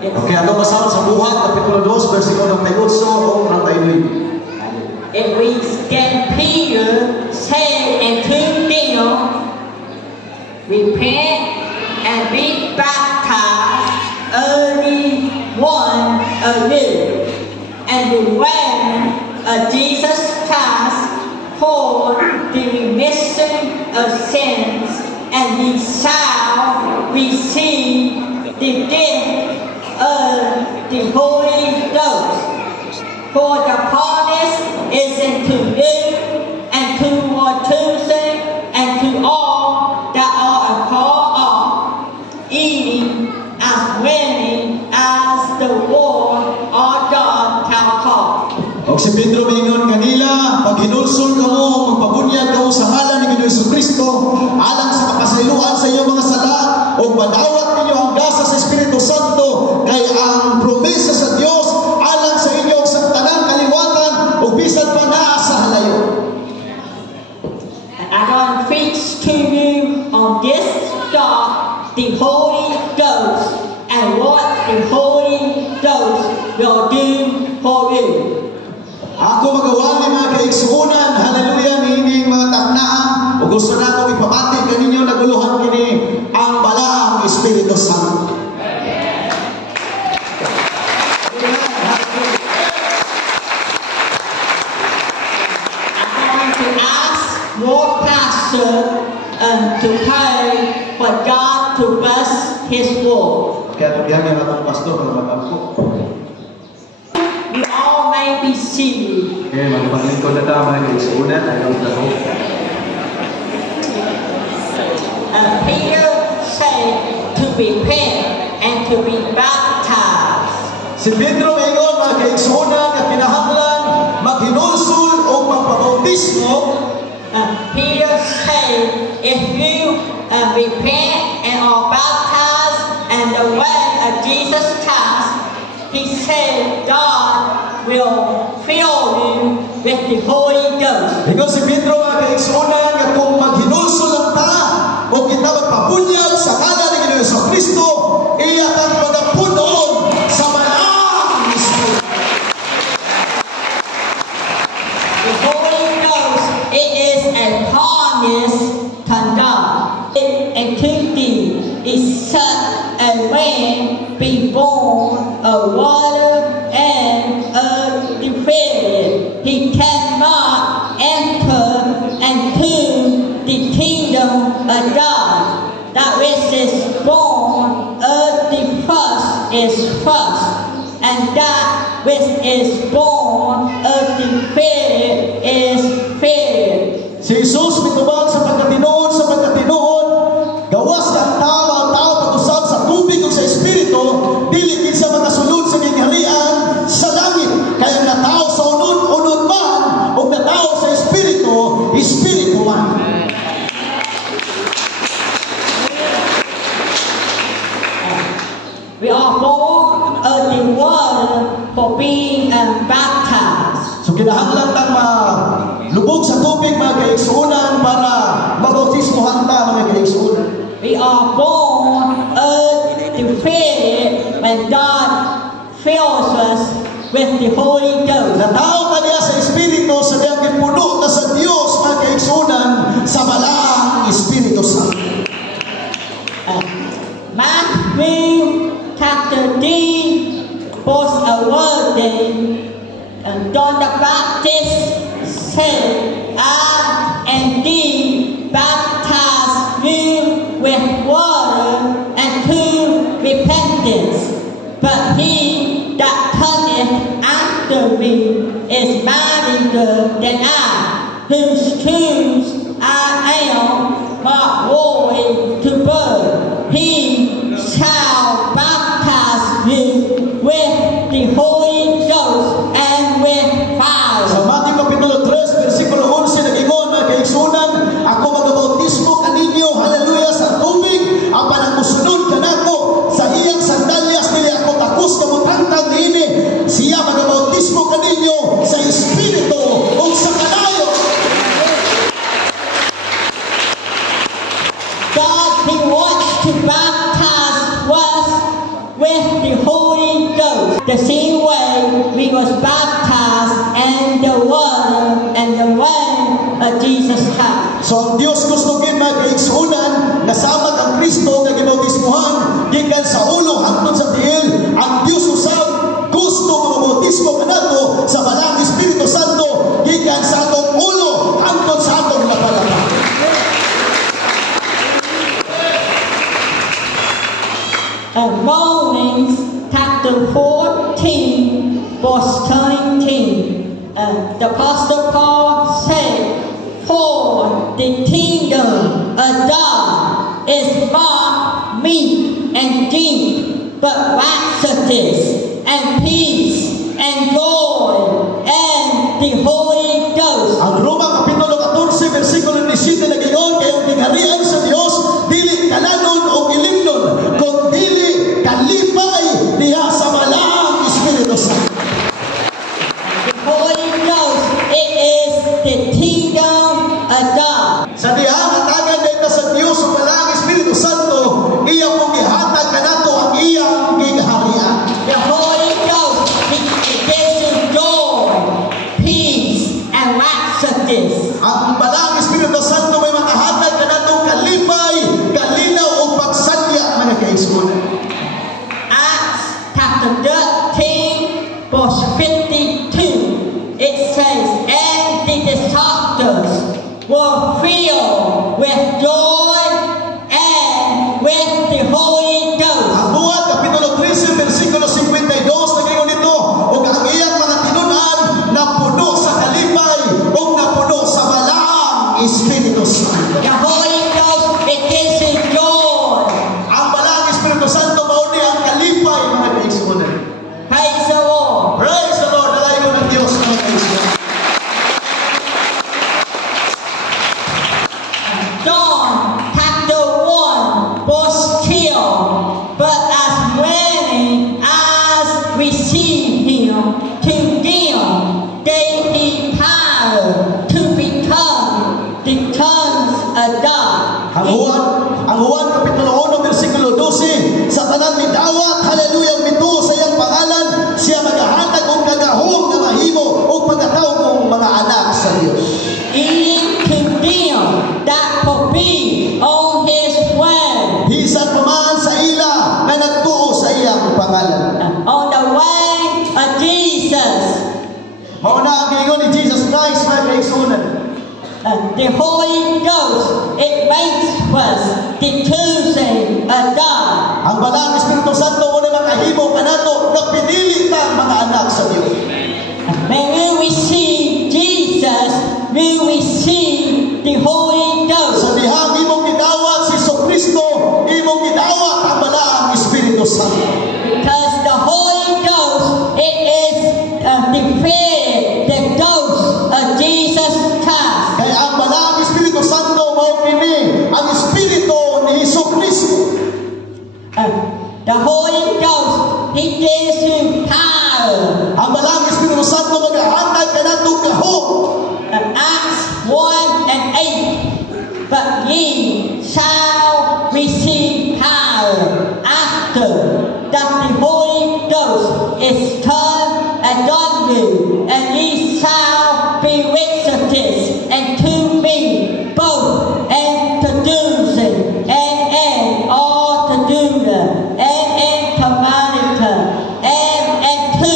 Okay, ato basahan sa Buhat, Kapitulo 2, versikulo 38 o 39. It reads, Then Peter said unto them, Repent and be baptized, every one of you, and beware of Jesus Christ for the remission of sins, and ye shall receive the gift of the Holy Ghost. For the promise is unto you, and to your children, and to all that are afar off, even as many as the Lord our God shall call. O si Pedro mingon kanila, pag hinulsol kamo, magpabunyag kamo sa ngalan ni Ginoong Jesucristo, alang sa makasayloan sa iyong mga sala, o padawat ninyo ang gasa sa Espiritu Santo, kay ang promesa sa Dios alang sa inyong santanang kaliwatan, o bisan pa naa sa halayo. I'm going to preach to you on this God, the Holy Ghost, and what the Holy Ghost will do for you. Ako magawali mga kaigsuunan, haleluya, niining mga taknaan, o gusto na akong ipamati kaninyo naguluhan kini ang balaang Espiritu Santo. I'm going to ask your pastor to pray for God to bless His word. Kaya tubihan yung atong pastor na magkampo. You all may be seated. Okay, magpangin ko na tayo mga kaigsuunan, ayaw na ko. Peter said to repent and to be baptized. Si Pedro ngayon mga kaigsuunan na kinahanglan maghinulsul o magpabautismo. Peter said, if you repent and are baptized in the way of Jesus Christ, he said God will fill you with the Holy Ghost. Ikaw si Pedro mga kaigsuunan na kung maghinulsul ang ta o kita magpabunyag sa ngalan ni Ginoong Jesucristo, iya kang magapunon sa balaang Espiritu. The Holy Ghost, it is a promise to God. And to thee is such a man be born of water and of the Spirit. He cannot enter into the kingdom of God. That which is born of the first is first, and that which is born of the Spirit is Spirit. Si Jesus mitubag sa pagkatinoon, gawas kang tao ang tao pag-usab sa tubig o sa Espiritu, dili gid sa makasulod sa gingharian sa langit. Kaya natao sa unod man o natao sa Espiritu, Espiritu man. We are born of the water for being baptized. So kinahanglan tang lubog sa tubig mga kaigsuunan para mabautismohan ta mga kaigsuunan. We are born of the Spirit when God fills us with the Holy Ghost. Natao ka niya sa Espiritu sa diyang gipuno na sa Dios mga kaigsuunan sa balaang Espiritu Santo. Matthew chapter 3 was a word and John the Baptist said, I indeed baptize you with water unto repentance, but he that cometh after me is mightier than I, whose shoes I am not worthy to bear. He shall baptize you with the Holy Ghost and with fire. Sa Matthew Kapitulo 3, versikulo 11, nag-ingon mga kaigsuunan, ako magabautismo kaninyo, haleluya, sa tubig, ang panagmusunod kanako, sa iyang sandalyas, dili ako takos kamutantang niini, siya magabautismo kaninyo sa Espiritu o sa kalayo. God, He wants to baptize us with the Holy the same way we was baptized in the water and the rain of Jesus Christ. So ang Dios gusto gid magkaigsunan nasamad ang Kristo nga ginautismohan gikan sa ulo hangtod sa tiil. Ang Dios usab gusto mabautismo kanato sa balang Espiritu Santo gikan sa atong ulo hangtod sa atong lapalapa. Romans chapter 14, verse 19. The Apostle Paul said, "For the kingdom of God is not meat and drink, but righteousness and peace and joy and the Holy Ghost." Ang Roma Kapitulo 14, versikulo 17 nagingon kay ang tingharian sa Dios dili kalanon o ilimnon, kung dili kalipay diha sa balang Espiritu Santo. The Holy Ghost, it is the kingdom of God. Sa diha hatagan dayta sa Dios ang balang Espiritu Santo, iya mo gihatag kanato ang iyang gigaharian. The Holy Ghost, it gives you joy, peace, and righteousness. Ang balang Espiritu Santo may makahatag kanatong kalipay, kalinaw o pagsadya mga kaigsunan. Acts chapter 13, verse 52, it says, "And the disciples were filled with joy and with the Holy Ghost." Ang buhat, Kapitulo 13, versikulo 52, nagingon nito, o ang iyang mga tinunan na puno sa kalipay o na puno sa balang Espiritu Santo. The Holy Ghost, it gives you joy. Ang balang Espiritu Santo mauni ang kalipay mga kaigsunan. Praise the Lord. Praise the Lord, dalay ko ng Diyos mga kaigsunan. John chapter 1, verse 12. "But as many as receive him, to them gave he power to become the sons of God." Ang Juan Kapitulo 1, versikulo 12, sa tanan midawat, hallelujah, mito sa iyang pangalan, siya maghahatag og kagahom nga mahimo og pagkatawag ng mga anak sa Dios. Even to them that believe on his word, Bisan paman sa ila na nagtuo sa iyang pangalan. on the way of Jesus. Mauna ang giingon ni Jesus Christ mga kaigsunan. The Holy Ghost, it makes us the choosing of God. Ang balang Espiritu Santo mo na makahimo kanato na pinili ta mga anak sa Dios. When we receive Jesus, we receive the Holy Ghost. Sa dihang imong gidawat si Jesucristo, imong gidawat ang balang Espiritu Santo. Because the Holy Ghost, it is the ghost of Jesus Christ. Kaya ang balang Espiritu Santo mao kini ang Espiritu ni Jesucristo. The Holy Ghost, He gives you power. Ang balang Espiritu Santo maghahatag kanato gahom. Acts 1 and 8. "But ye shall receive power after that the Holy Ghost is come upon you, and ye shall be witnesses unto me, both in Jerusalem and in all Judea and in Samaria and into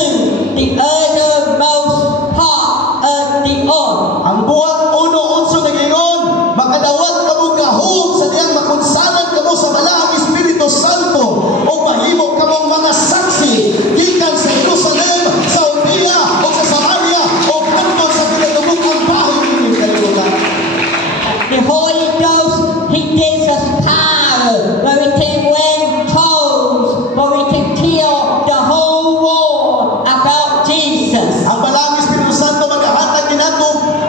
the uttermost part of the earth." Ang buhat uno unso nagingon, makadawat kamo gahom sa diyang makunsalan kamo sa balang Espiritu Santo o mahimo kamong mga saksi gikan sa Jerusalem, sa Judea o sa Samaria o hangtod sa pinagabukang bahin ng kalibutan. The Holy Ghost, He gives us power where we can win souls, where we can tell the whole world about Jesus. Ang balang Espiritu Santo maghahatag kinato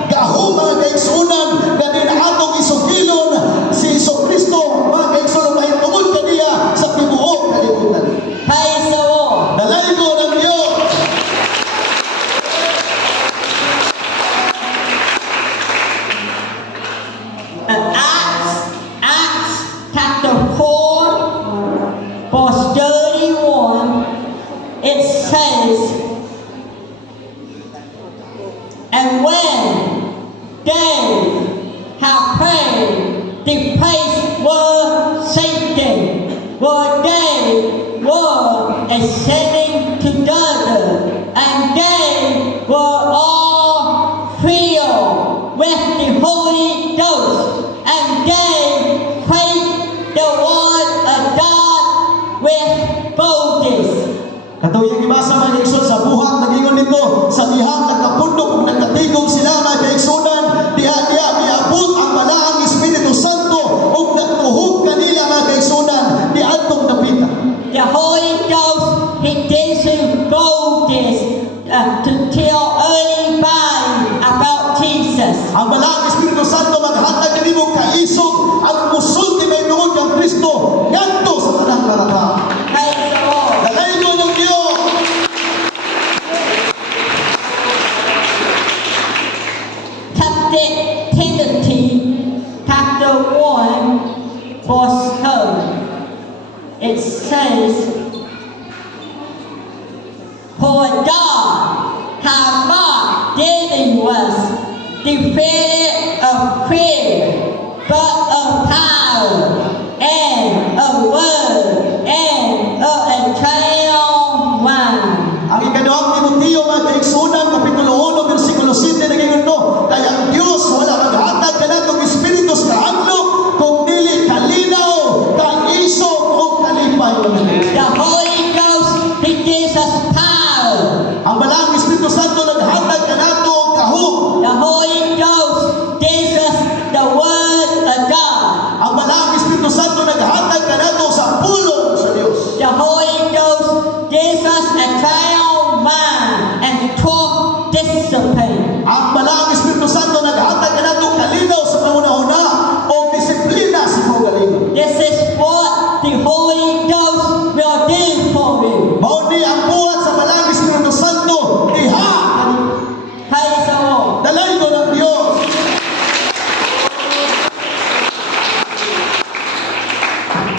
gahom mga kaigsunan nga dinatong isugilon si Jesucristo mga kaigsunan mahitungod kaniya sa tibuok kalibutan. Praise the Lord. Dalay ko ng Diyos. Acts chapter 4, verse 31, it says, and when they have prayed, the place were shaken, for they were ascending together, and they were all filled with the Holy Ghost, and they prayed the word of God with boldness. Katong yung ibasa mga kaigsoon sa buhat, nagingon nito, sa dihang nagkapundok ug nagkatigom sila mga kaigsunan, diha miabot ang balaang Espiritu Santo ug nagtuhog kanila mga kaigsunan di adtong dapita. The Holy Ghost, He gives you boldness to tell everybody about Jesus. Ang balaang Espiritu Santo maghatag kanimo kaisog ang musulti na tungod kang Kristo ngadto sa tanang mga tao. Praise the Lord. Dalain mo ng Dios. Timothy, chapter 1, verse 2. It says, for God hath not given us the spirit of fear, but of power, and of word, and of a sound mind. Ang ikaduhang Timoteo mga kaigsunan, kapitulo 1, versikulo 7, nagingon no, kaya ang Dios wala maghatag kanatong Espiritu sa kaadlok, kung dili kalinaw, kaisog o kalipay. The Holy Ghost, He gives us power. Ang balaang Espiritu Santo naghatag kanatong kahug. The Holy Ghost gives us the Word of God. Ang balaang Espiritu Santo naghatag kanato sa pulong sa Dios. The Holy Ghost gives us a sound mind and true discipline. Ang balaang Espiritu Santo naghatag kanato kalinaw sa pangunahuna o disiplina sa kaugalingon. This is what the Holy Ghost will do for you. Mao ni ang buhat sa balaang Espiritu Santo diha. Praise the Lord. Dalay ko ng Dios.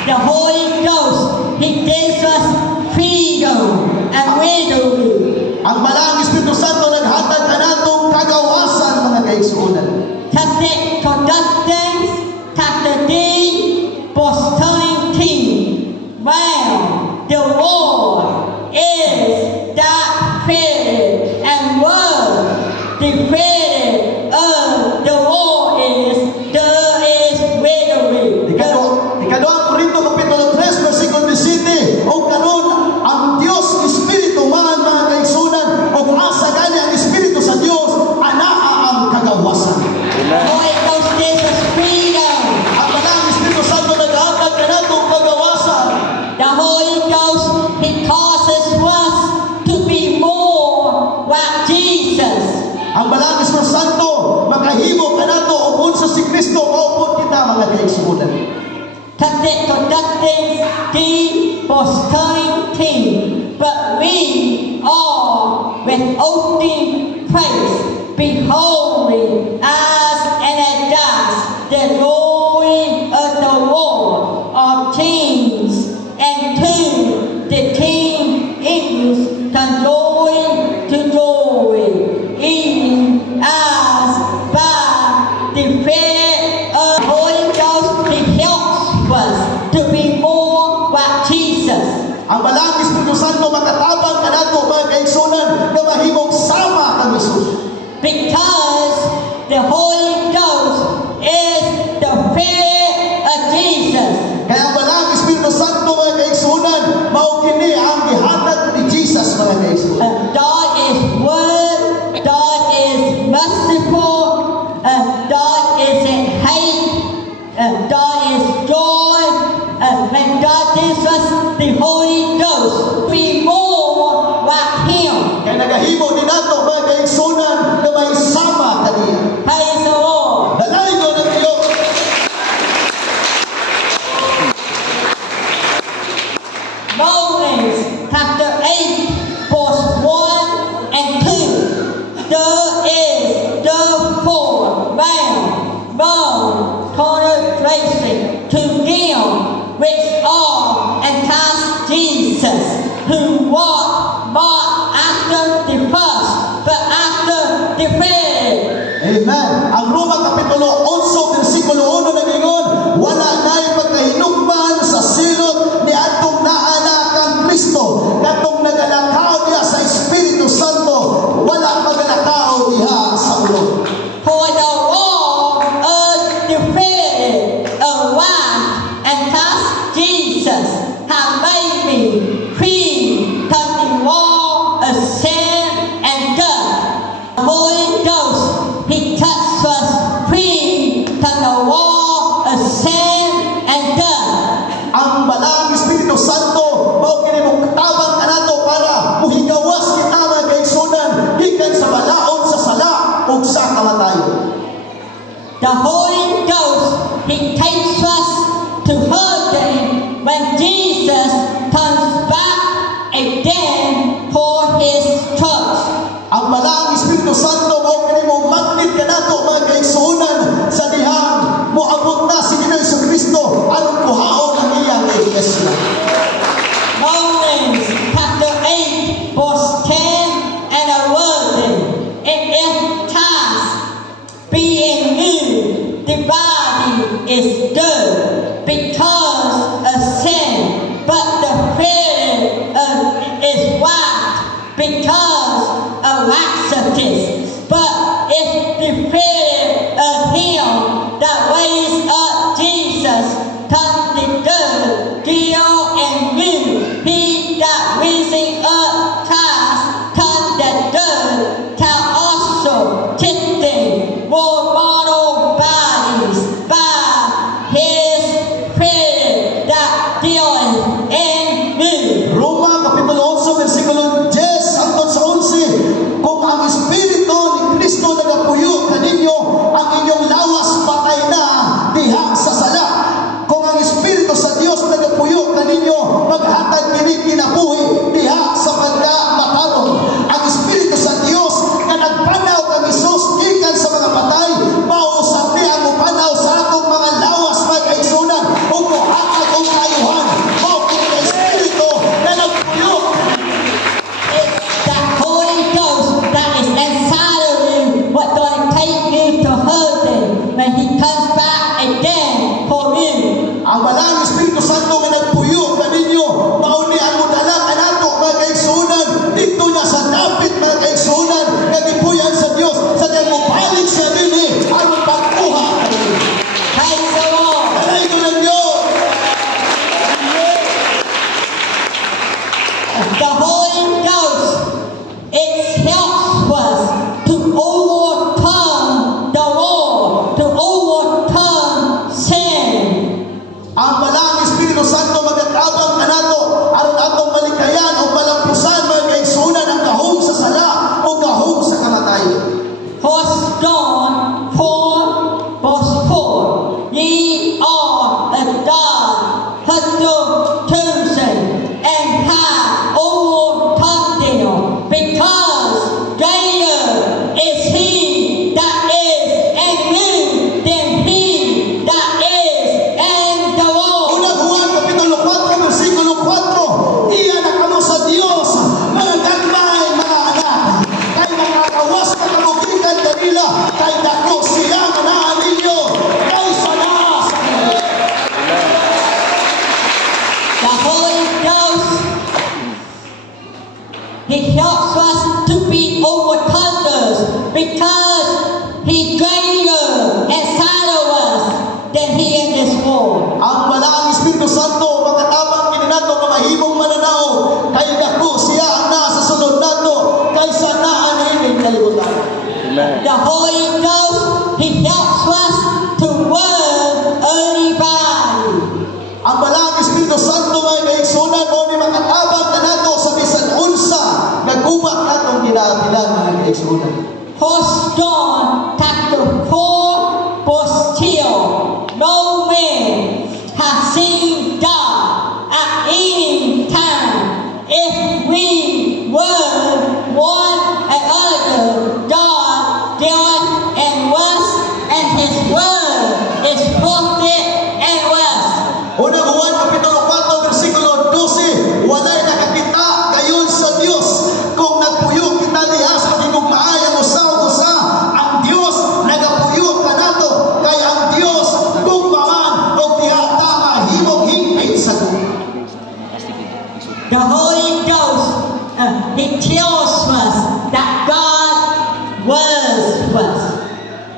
The Holy Ghost, He gives us freedom and victory. Ang balaang Espiritu Santo naghatag kanatong kagawasan mga kaigsuonan. Corinthians chapter 3, verse 17. Well, the Lord is that Spirit, and word, the Spirit of the Lord is, there is victory. Ikaduhang Korinto kapitulo 3 versikulo 17, o karon ang Dios Espiritu man mga kaigsunan, o asa gani ang Espiritu sa Dios anaa ang kagawasan. The Holy Ghost gives us freedom. Ang balaang Espiritu Santo naghatag kanatong kagawasan. The Holy Ghost, He causes us to be more like Jesus. Ang balaang Espiritu Santo makahimo kanato upod sa si Kristo maupod kita mga kaigsunan. Corinthians 3, verse 17. But we all with open face, beholding as in a glass the glory of the Lord, are changed into the King equals from glory to glory, even as by the Spirit of the Holy Ghost, He helps us to be more like Jesus. Ang balaang Espiritu Santo makatabang kanato mga kaigsunan na mahimong sama kang Hesus. Because the Holy Ghost is the Spirit of Jesus. Kaya ang balaang Espiritu Santo mga kaigsunan mao kini ang gihatag ni Jesus mga kaigsunan. God is word, God is merciful, God is in hate, God is joy, when God gives us the Holy Ghost, be more Amen. Ang Roma Kapitulo 11, versikulo 1 nagingon, wala na'y pagkahinugman sa silot ni atong naanakan Kristo. Katong nagalakaw diha sa Espiritu Santo, wala magalakaw diha sa ulo. For the war defeated a wrath, and thus Jesus has made me free from the war of sin and death. The Holy Ghost, He sets us free from the war of sin and death. Ang balang Espiritu Santo mao kini mugtabang kanato para muhigawas kita mga kaigsunan gikan sa balaod sa sala ug sa kamatayon. The Holy Ghost, He takes us to heaven when Jesus comes back again for His church. Ang balang Espiritu Santo mao kini mo magnet kanato mga kaigsunan sa dihang moabot na si Ginoong Jesucristo aron kuhaon ang iyang iglesia. Romans chapter 8, verse 10 and 11. It is task being new, the body is dead because of sin, but the spirit is wrath because of righteousness. But if the spirit of Him that raised up Jesus comes the dead, deal and new, He that raising up Christ comes the dead, can also quicken more mortal bodies by His spirit that dealeth in you. Roma Kapitulo 11, versikulo 10 hangtod sa 11. Kung ang Espiritu ni Kristo nagapuyo kaninyo, ang inyong lawas patay na diha sa sala. Kung ang Espiritu sa Dios nagapuyo kaninyo, maghatag kini kinabuhi diha sa pagkamataron. Ang Espiritu sa Dios nga nagpanaw kang Hesus gikan sa mga patay, mausap niya ang upanaw sa atong mga lawas mga kaigsunan ug mohatag og kaayuhan. Mao kini ang Espiritu na nagpuyo. It's the Holy Ghost that is inside of you, what's going to take you to heaven when He comes back again for you. Ang balang Espiritu Santo nga nagpuyo kaninyo, mao ni ang mudala kanato mga kaigsunan dito na sa dapit mga kaigsunan nga gipuyan sa Dios sa diyang mobalik siya dinhi aron pagkuha kaninyo. Praise the Lord. Kanay ko ng Dios. The Holy Ghost, it helps us to overcome the world, to overcome sin. Ang balang Espiritu Santo magatabang kanato aron atong malikayan o malampusan mga kaigsunan ang gahom sa sala o gahom sa kamatayon. First John 4, verse 4. Ye are of God, have chosen, and have overcome them, because greater is He that is in you than he that is in the world. Una Juan Kapitulo 4, versikulo 4. Iya na kamo sa Dios, mga gagmay, mga anak. Kay nakakawas na kamugikan kanila, kay dako sila manaan ninyo. Kay sana sa The Holy Ghost, He helps us to be overcomers because He's greater inside of us than He in this world. ang balang Espiritu Santo, makatabang kini nato nga mahimong mananaw, kay dako siya ang nasa sunod nato, kay sana ining kalibutan. The Holy Ghost, He helps us to word everybody. Ang balang Espiritu Santo mga kaigsunan mo ni makatabang na nato sa bisan unsa naggubat natong kinaapilan mga kaigsunan. First John chapter 4, verse 2. No man has seen God at any time. If we were one another, God giveth and was, and His word is perfect and was. Una Juan Kapitulo 4, versikulo 12. Walay nakakita kayon sa Dios kung nagpuyo kita diha sa tingog maayang usa. Ang Dios Holy Ghost, He tells us that God was with us.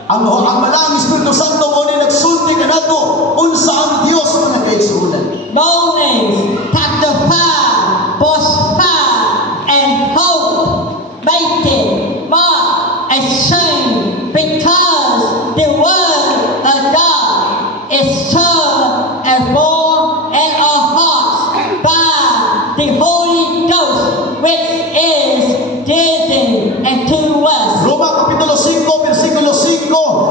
Ang malaang Espiritu Santo mo ni nagsulti ka nato unsa ang Dios mga kaigsuonan. Romans chapter 5, verse 5, and hope making not ashamed, because the word of God is sure and born in our hearts by the Holy Ghost, which is given unto us. Roma Kapitulo 5, versikulo 5,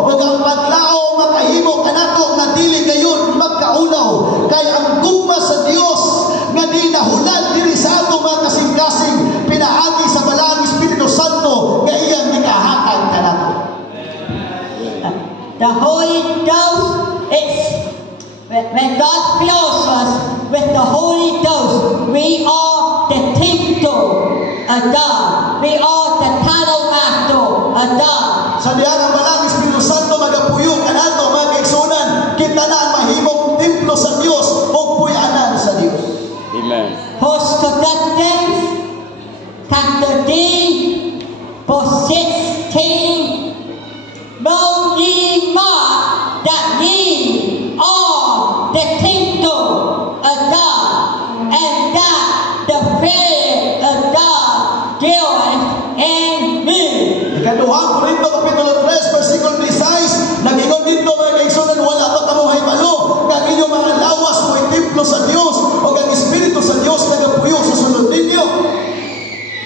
ug ang paglaom makahimo kanato nga dili gayon magkaunaw kay ang gugma sa Dios nga di nahulan diri sa ato mga kasing-kasing pinaagi sa balaang Espiritu Santo nga iyang gikahatag kanato. The Holy Ghost is when God fills us with the Holy Ghost, we are the temple of God. We are the tabernacle of God. Sa diyan ang balaang Espiritu Santo magapuyong kanato mga kaigsuonan, kita na ang mahimong templo sa Dios o puyanan sa Dios. Amen. First Corinthians chapter 3, verse 16. Know ye not that ye are the temple of God, and that the Spirit of God dwelleth in me. Ikaduhang Korinto Kapitulo 3, versikulo 16, nag-ingon dito mga kaigsuonan, wala pa kamuhay malo nga inyong mga lawas mo'y templo sa Dios o ang Espiritu sa Dios nagapuyo sa sulod ninyo.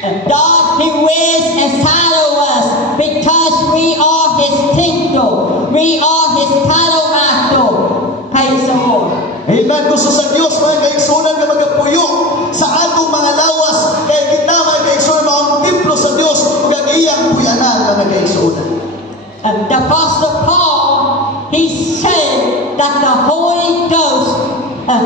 God, He lives inside of us because we are His temple. We are His tabernacle. Praise the Lord. Amen. Gusto sa Dios mga kaigsuonan nga magapuyo sa atong mga lawas kay kita mga kaigsuonan mga templo sa Dios o ang iyang puyanan mga kaigsuonan. The Apostle Paul, he said that the Holy Ghost,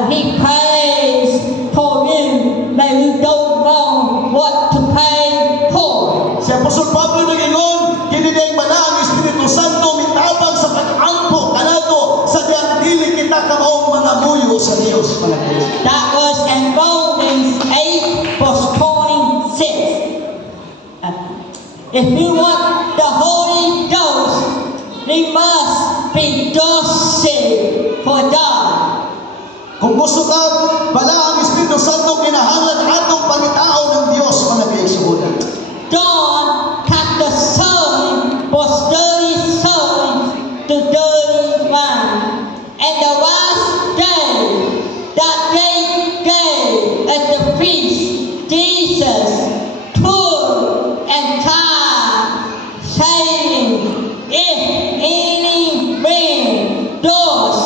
He prays for you when you don't know what to pray for. Si Apostol Pablo nag-ingon, kini dayang balaang Espiritu Santo mitabang sa pag-ampo kanato sa diyang dili kita kamaong mga muyo sa Dios mga kaigsuonan. That was in Romans 8, verse 26. If you want the Holy Ghost, you must be thirsty for God. Kung gusto ka, balaang Espiritu Santo kinahanglan atong pangitao ng Dios mga kaigsuonan. John chapter 7, verse 37 to 31. And the last day that they gave at the feast, Jesus took and tied, saying, if any man does,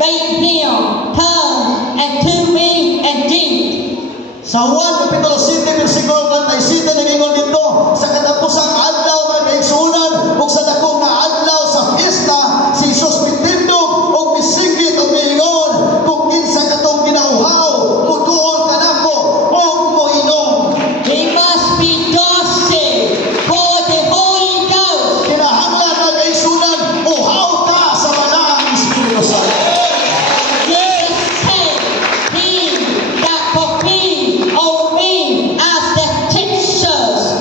make him come unto me and drink. Sa Juan Kapitulo 7, versikulo 37, nag-ingon dito, sa katapusang adlaw mga kaigsuonan ug sa dako nga adlaw sa fiesta, si Jesus mitindog ug misinggit ug miingon, kung kinsa katong ginauhaw, muduol ka nako ug moinom. We must be thirsty for the Holy Ghost. Kinahanglan mga kaigsuonan, uhaw ka sa balaang Espiritu Santo. Jesus said, he that fulfills on me as the teachers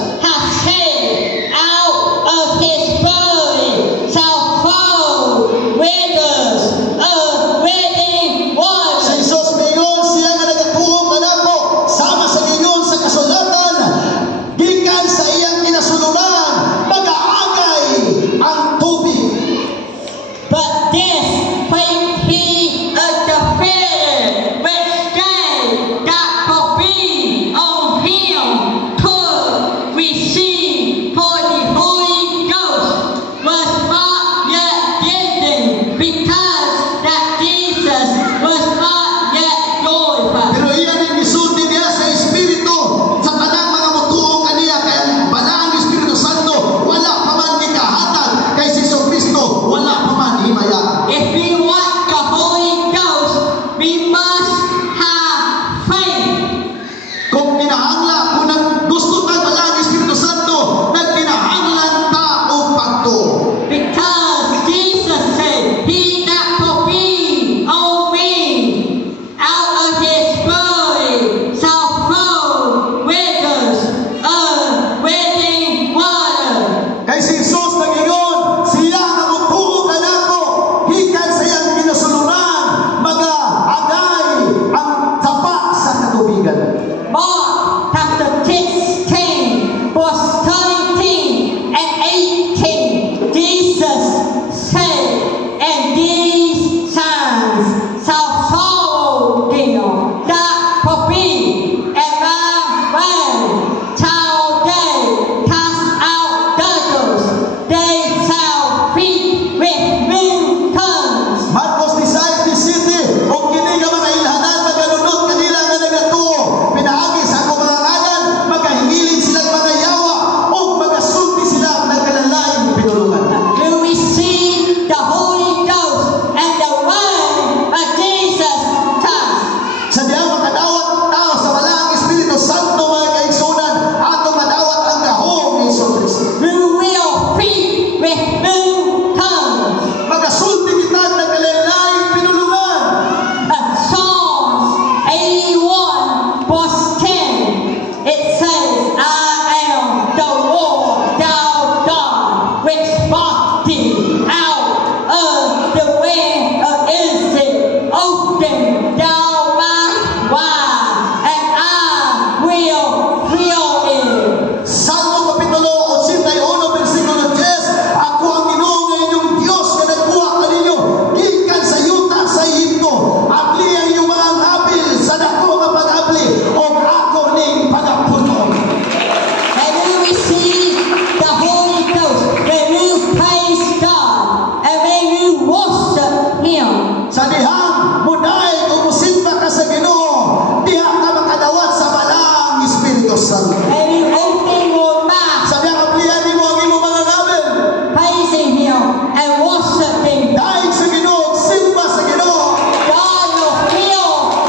Santo. and you open your mouth, Sa diya kaplihan nimo ang imong mga ngabel. praising Him and worshiping. Daig sa Ginoo, simba sa Ginoo. God will fill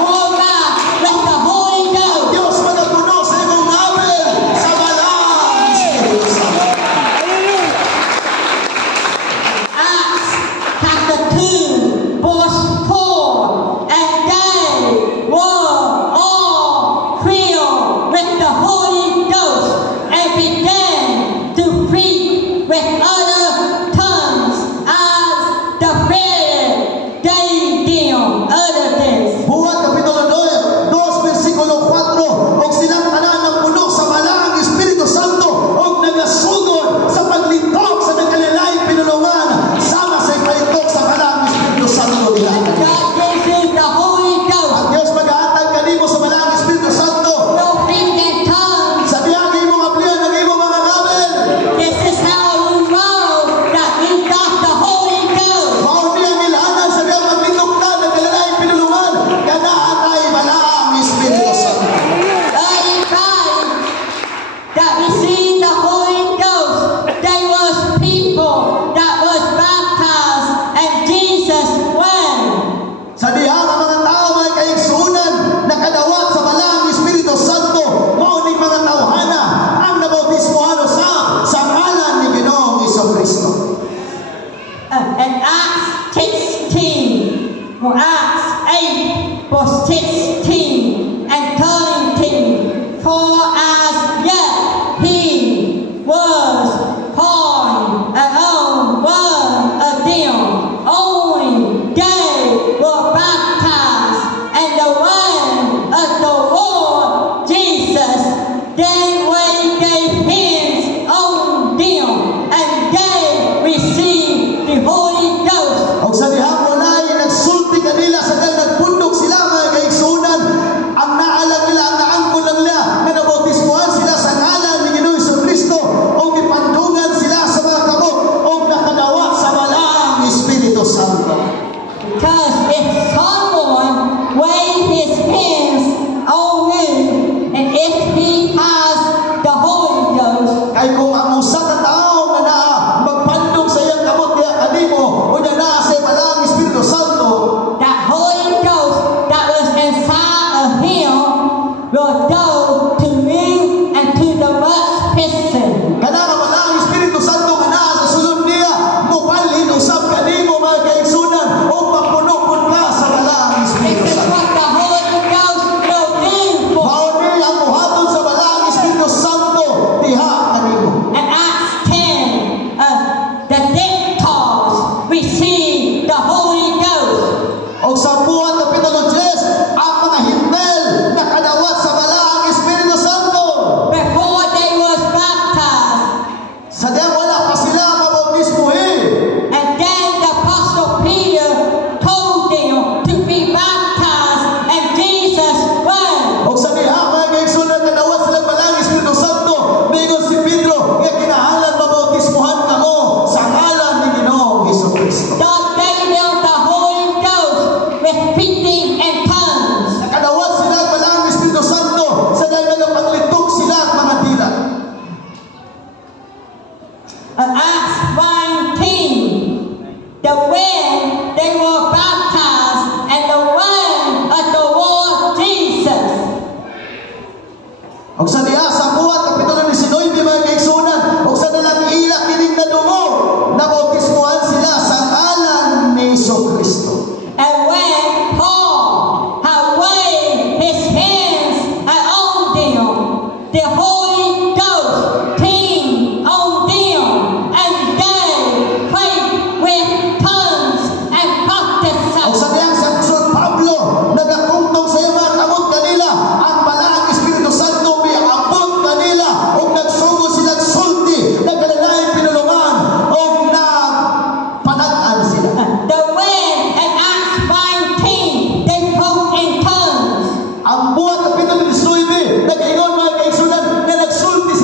your mouth with the Holy Ghost. Diyos magapuno sa imong ngabel sa balang Espiritu Santo. Acts chapter 2, verse 4, and they were all filled with the Holy Ghost and began to speak with other tongues as the Spirit gave them utterance. Buhat Kapitulo 2, versikulo 4, og silang tanan ng puno sa balang Espiritu Santo og nagasugod sa paglitok sa nagkalalayong pinulungan sama sa ipalitok sa balang Espiritu Santo nila. God gives you the Holy Ghost. Ang Diyos mag-aatag kanimo sa balang Espiritu Santo. No speak in tongues. Sa diyang imong aplihan ng imong mga ngabel. This is how you know that you got the Holy Ghost. Mao ni ang ilhanan sa diyang paglitok na nagkalalayong pinulungan kada atay balang Espiritu Santo. Everybody that received the Holy Ghost, they was people that was baptized and Jesus went. Sa diha nga mga tao may kaigsuunan nakadawat sa balang Espiritu Santo mao ni mga tawhana ang nabautismohan sa ngalan ni Ginoong Jesucristo. And Acts 16, or Acts 8, verse 16 and 17, for as yet he was born alone one of them, only they were baptized, and the one of the Lord Jesus, then we gave hands on them, and they received the Holy Ghost. Og sa diha mo nay nagsulti kanila sa dahil nagpundok sila mga kaigsuunan ang naalag nila ang naangkon lang nila nga nabautismohan sila sa ngalan ni Ginoong Jesucristo og ipandungan sila sa mga kamot og nakadawat sa balang Espiritu Santo. Because if someone waves his hands on you, and if he has the Holy Ghost, Kay kung ang usa ka tawo nga naa magpandong sa iyang kamot diha kanimo o diya naa sa balang Espiritu Santo, that Holy Ghost that was inside of him will go to you and to the rest person. kana nga balang Espiritu Santo nga naa sa sulod niya mupalhin usab kanimo mga kaigsunan o mapuno-pun ka sa balang Espiritu This is Santo. what the Holy Ghost will do for. Mao ni ang buhaton sa balang Espiritu Santo diha kanimo. And Acts 10, the Gentiles receive the Holy Ghost. Og sa buhat Kapitulo 10 ang mga hintel nakadawat sa balang Espiritu Santo. Before they was baptized, Sa diya wala pa sila mabautismuhin. and then the Apostle Peter told them to be baptized, and Jesus went. Og sa diha mga kaigsunan kadawat silang balang Espiritu Santo, miingon si Pedro nga kinahanglan mabautismuhan kamo sa ngalan ni Ginoong Jesucristo. God gave them the Holy Ghost with speaking in tongues. Nakadawat sila ang balang Espiritu Santo sa dahil nagapaglitok sila at mga dila. Acts 19, the when they were baptized, and the when of the Lord Jesus. Og sa diha sa buhat Kapitulo 19 mga kaigsunan, og sa dalang ila kining nadungo, nabautismuhan sila sa ngalan ni Jesucristo. And when Paul had waved his hands on them, the Holy Ghost came on them, and they prayed with tongues and prophesied. Og sa diyang sa Apostol Pablo, nagakungtong sa iyo mga kamot kanila, ang balang Espiritu Santo may abot kanila, og nagsugod silang sulti, nagkalalayong pinulungan, og nagpanag-an sila. The when in Acts 19, they spoke in tongues. Ang buhat Kapitulo 19, nag-ingon mga kaigsunan, na nagsulti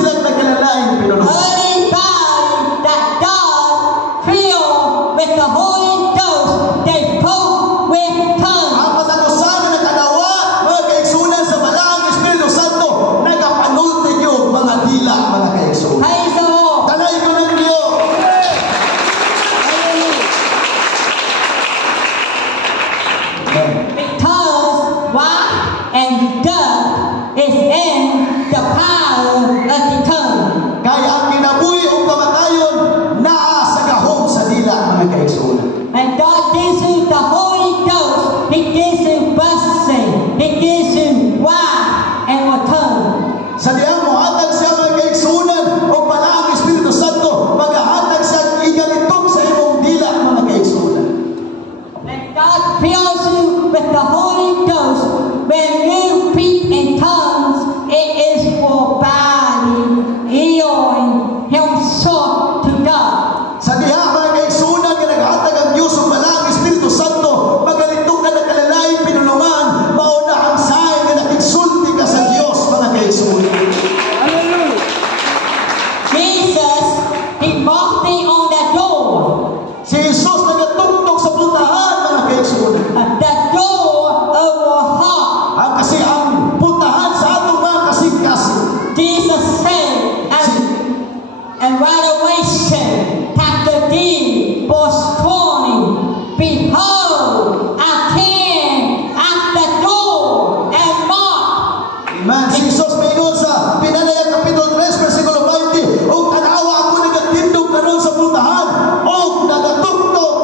and Revelation chapter 3 verse 20. Behold, I stand at the door and knock. Amen. Si Jesus mingon sa Pinalaya Kapitulo 3 versikulo 20, "Og tanawa ako nagatindog karon sa pultahan, og nagatuktok."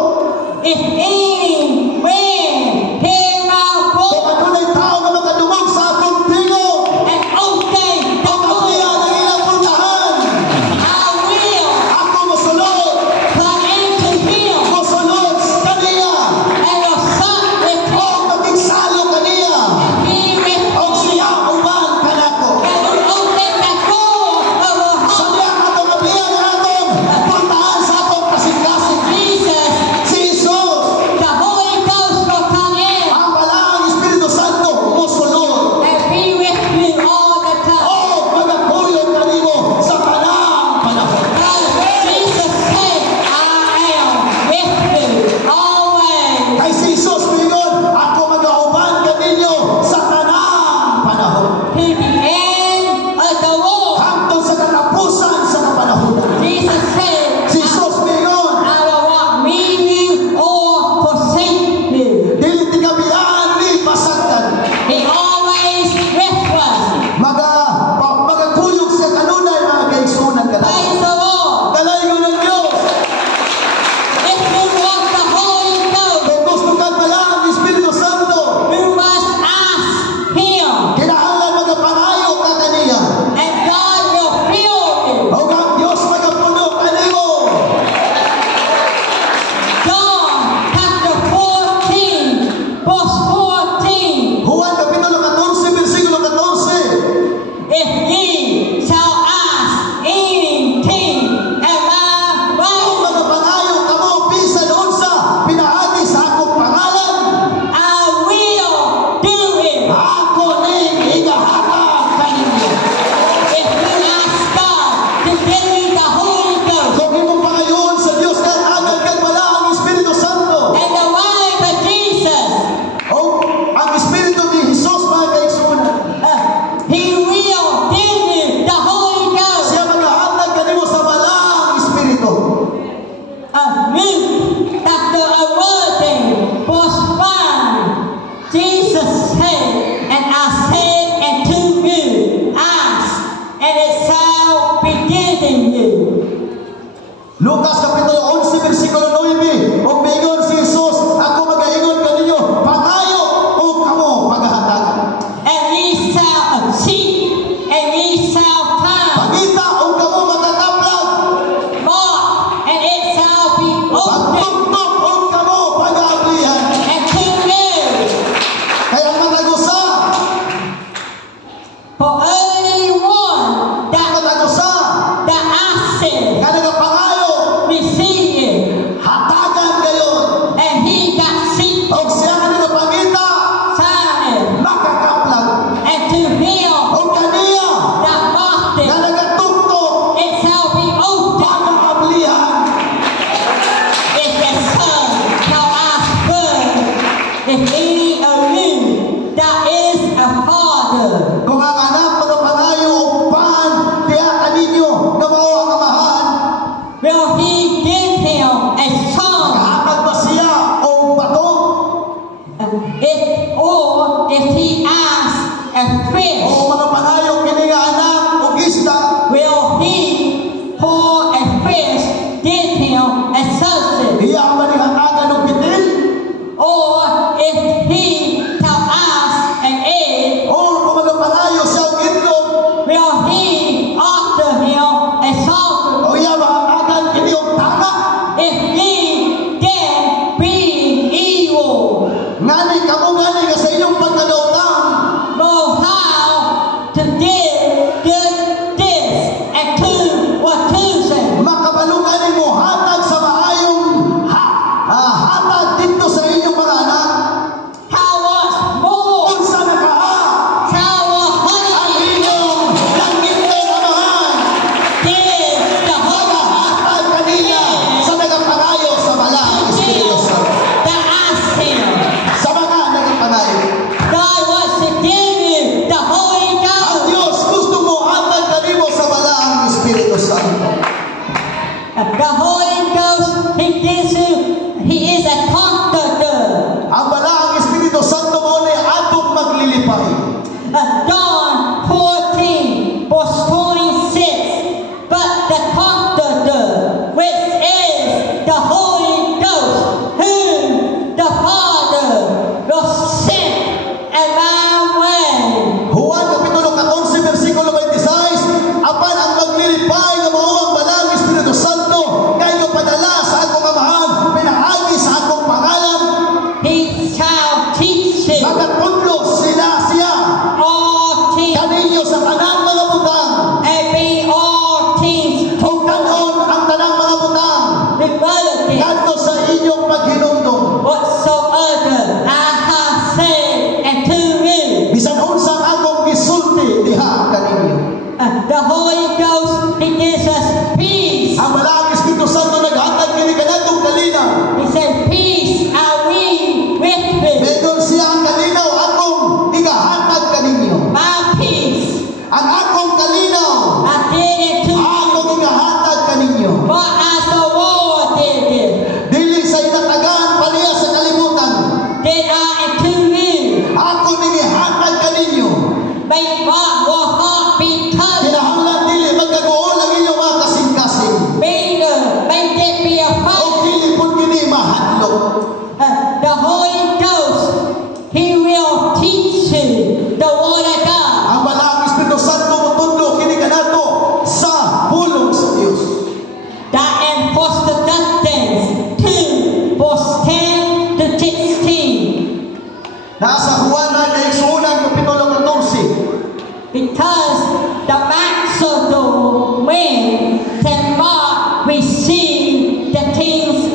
If any man hear my Kung voice adunay tao nga makadungog sa atong tingog, and open the o magtiya door, ng ilang pultahan, I will ako mosulod, come into him mosulod sa kaniya, and will sup with o him, magigsalo kaniya, he with o me. siya uban kanako. And will open the door of our Sa heart. diya atong ablihan ng atong pultahan sa atong kasing-kasing. Jesus, Si Jesus, the Holy Ghost will come in ang Balaang Espiritu Santo, mosulod. and be with you all the time. O magakuyog kanimo sa tanang panahon. Because Jesus said, I am with you always. Kay si Jesus mingon, ako magauban kaninyo sa tanang panahon. To the end of the world. Hangtod sa katapusan sa kapanahonan. Jesus said, Si Jesus mingon, I will not leave you or forsake you. dili ti kabiyaan ni pasagdan. He always with us. Magakuyog siya kanunay mga kaigsunan ka nato. Praise the Lord. Dalaygon ng Diyos. If you want the Holy Ghost, Kung gusto kang Balaang Espiritu Santo, you must ask Him, kinahanglan magapangayo ka kaniya. and God will fill you. O ang Diyos magapuno kanimo. John chapter 14, verse 14. Juan Kapitulo 14, versikulo 14. If ye shall ask anything in my Kung name, magapangayo kamo bisan unsa pinaagi sa akong pangalan, I will do it. ako ning igahatag kaninyo. If you ask God to give you the Holy Ghost Kung imong pangayoon sa Dios kang agad kang Balaang Espiritu Santo, and the life of Jesus, o ang Espiritu ni Jesus mga kaigsunan, He will give you the Holy Ghost. siya magahatag kanimo sa Balaang Espiritu. Luke chapter 11, verse 1. Jesus said, and I said unto you, ask, and it shall be given you. Lucas Kapitulo 11, versikulo 9, og miingon si Jesus, ako magaingon kaninyo, pangayo o kamo paghahatagan. And ye shall seek, and ye shall find, Pangita o kamo matataplag, knock, and it shall be opened pagtuktok o kamo pag-aablihan. unto you. Kaya ang matagusa, For anyone that matagusa, asks, nga nagapangayo, receive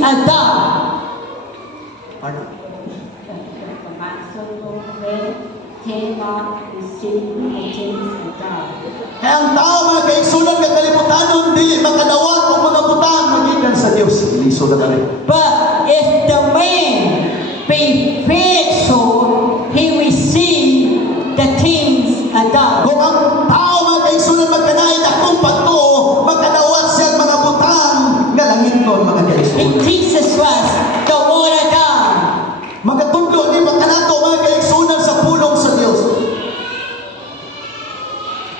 a God. Pardon? Cannot receive the things of God. Kaya ang tao mga kaigsunan nga kalibutanon dili makadawat og mga butang magikan sa Dios. Liso na kami. But if the man be faithful, he receive the things of God. Kung ang tao mga kaigsunan magkanaay akong pagtuo, makadawat siya mga butang nga langiton mga It kaigsunan. teaches us the word of God. Magatudlo ni makanato mga kaigsunan sa pulong sa Dios.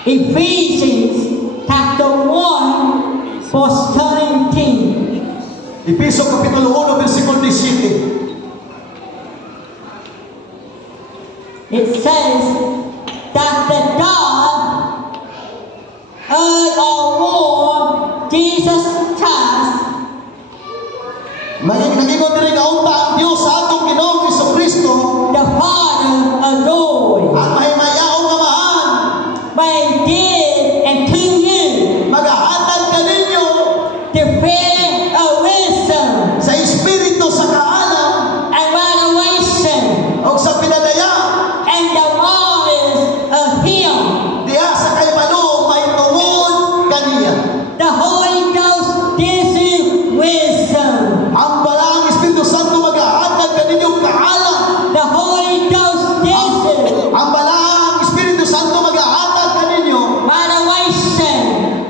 Ephesians chapter 1 verse 17. Efeso kapitulo 1 versikulo 17. It says that the God of our Lord Jesus Christ Nagingon diri nga unta ang Dios sa atong Ginoong Jesucristo the Father adored ang mahimayaong amahan may give and to you magahatag kaninyo the fear of wisdom sa espiritu sa kaalam and revelation o sa pinadaya and the knowledge of Him. diha sa kay Manong mahitungod kaniya. The Holy Ghost gives you wisdom. Ang balang Espiritu Santo magahatag kaninyo kaalam. The Holy Ghost gives you Ang balang Espiritu Santo magahatag kaninyo revelation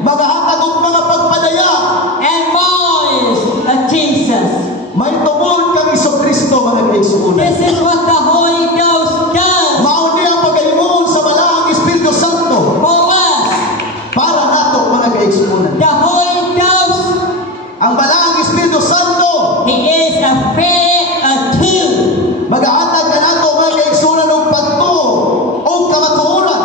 magahatag og mga pagpadaya and knowledge of Jesus. mahitungod kang Jesucristo mga kaigsuonan. This is what the Holy Ghost does Mao niya ang pagkahimuon sa balang Espiritu Santo for us. para nato mga kaigsuonan. The Holy Ghost, Ang balang Espiritu Santo He is a fear of two. magahatag ka nato mga kaigsuonan og pagtuo o kamatuoran.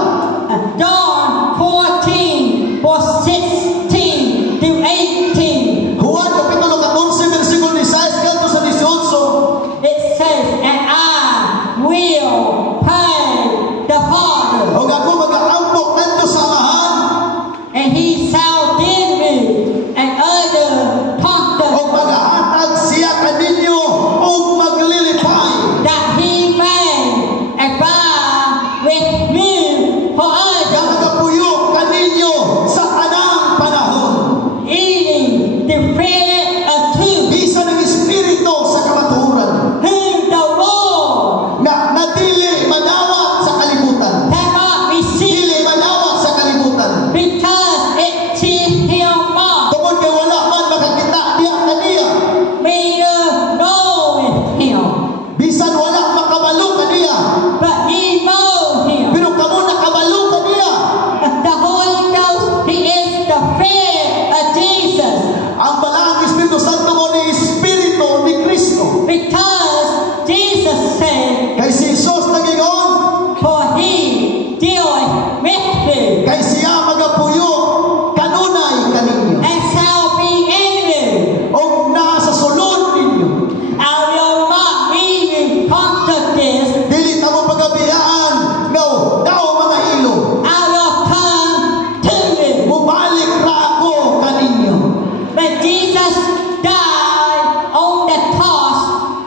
John 14 verse 16 to 18. Juan kapitulo 14 versikulo 16 kanto sa 18. It says, and I will pray the Father, Og ako mag-aambok kanto sa amahan and He shall give me another o comforter, magahatag siya kaninyo o maglilipay that He may abide with me nga forever, magapuyo kaninyo sa tanang panahon. eating the bread of truth, Bisan ang espiritu sa kamatuoran whom the world nga nadili madawat sa kalibutan. cannot receive, Dili madawat sa kalibutan. because it sees Him not. Tungod kay wala man makakita diya kaniya. Neither knoweth Him, Bisan wala makabalo kaniya. but ye know Him. Pero kamo nakabalo kaniya. The Holy Ghost, He is the fear of Jesus, Ang balang Espiritu Santo mo ni Espiritu ni Kristo. because Jesus said, Kay si Jesus nagingon, for He dealeth with you, kay siya magapuyo kanunay kaninyo. and shall be in you. O nasa sulod ninyo. I will not leave you comfortless. Dili ta mo pagabiyaan nga daw mga ilo. I will come to you. Mubalik ra ako kaninyo. When Jesus died on the cross,